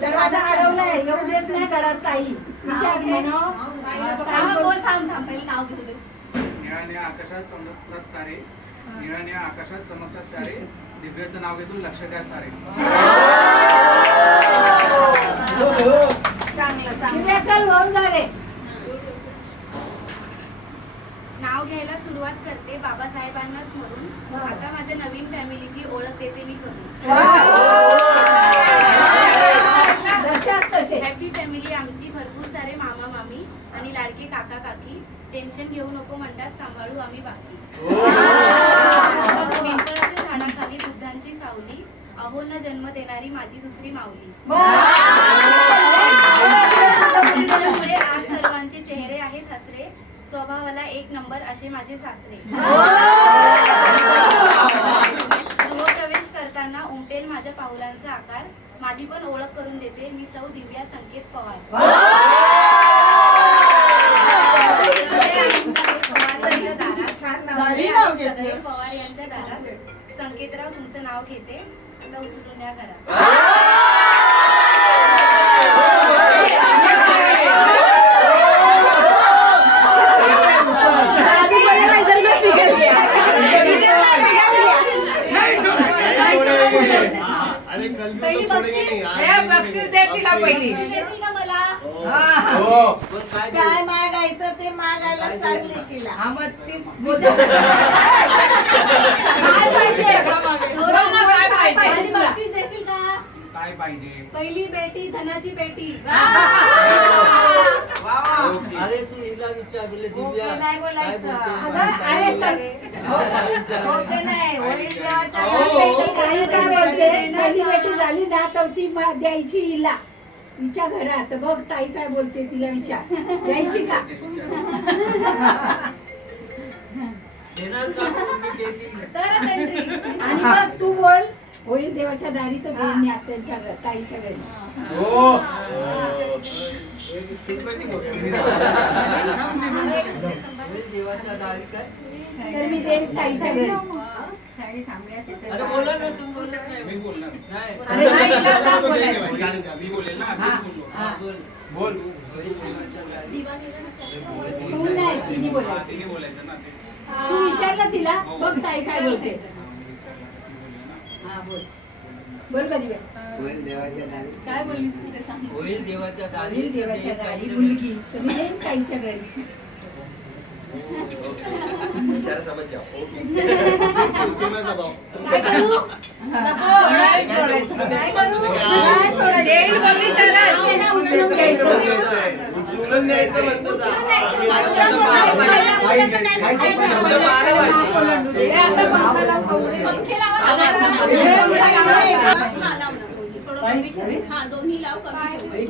दरवाजा अडवलाय, येऊ देत नाही घरात ताई. विचार म्हणा. बोल, थांब पहिले नाव घेऊ दे. निळ्या आकाशात चमकतात तारे, निळ्या आकाशात चमकतात तारे, दिव्याचं नाव घेतून लक्ष द्या सारे. चल होऊन झाले. नाव घ्यायला सुरुवात करते बाबासाहेबांना स्मरून. आता माझ्या नवीन फॅमिलीची ओळख देते मी करून. हॅपी फॅमिली आमची, भरपूर सारे मामा मामी आणि लाडके काका काकी. टेन्शन घेऊ नको म्हणतात, सांभाळू आम्ही बाकी. पिंपळाच्या झाडाखाली बुद्धांची सावली, अहो न जन्म देणारी माझी दुसरी माऊली. पुढे आज सर्वांचे चेहरे आहेत हसरे, स्वभावाला एक नंबर असे माझे सासरे. गृहप्रवेश करताना उमटेल माझ्या पाऊलांचा आकार, माझी पण ओळख करून देते मी सौ दिव्या संकेत पवार. पवार यांच्या दारात संकेतराव तुमचं नाव घेते, आता उचलून या घरात. बक्षीस दे तिला पहिली. काय मागायचं ते मागायला सांगले तिला. बक्षीस देशील का? काय पाहिजे? पहिली बेटी धनाची बेटी. अरे तू हिला विचारले दिव्या नाही बोलायचं. पहिली बेटी झाली ना तर ती द्यायची हिला तिच्या घरात. बघ ताई काय बोलते, तिला विचार. द्यायची का? आणि मग तू बोल, होईल देवाच्या दारी तर घेऊन या त्यांच्या ताईच्या घरी. देवाच्या दारी काय तर मी देईन ताईच्या घरी. अरे बोला ना, तू बोलत नाही. मी बोलणार नाही. अरे नाही, हिला सांग बोलायचं. मी बोलेल ना. बोल. तू नाही, तिने बोलायचं. तिने बोलायचं ना. तू विचारलं तिला, बघ ताई काय बोलते. हा बोल, बोल कधी बाई. काय बोललीस तू ते सांग. होईल देवाच्या दारी. होईल देवाच्या दारी मुलगी तर मी देईन ताईच्या घरी. काय करू? काय करू? देईल बोलली चला. उचलून घ्यायचं. उचलून द्यायचं म्हणतो हे आता पंखा लाव, पंखे लावा. हा दोन्ही लाव, कमी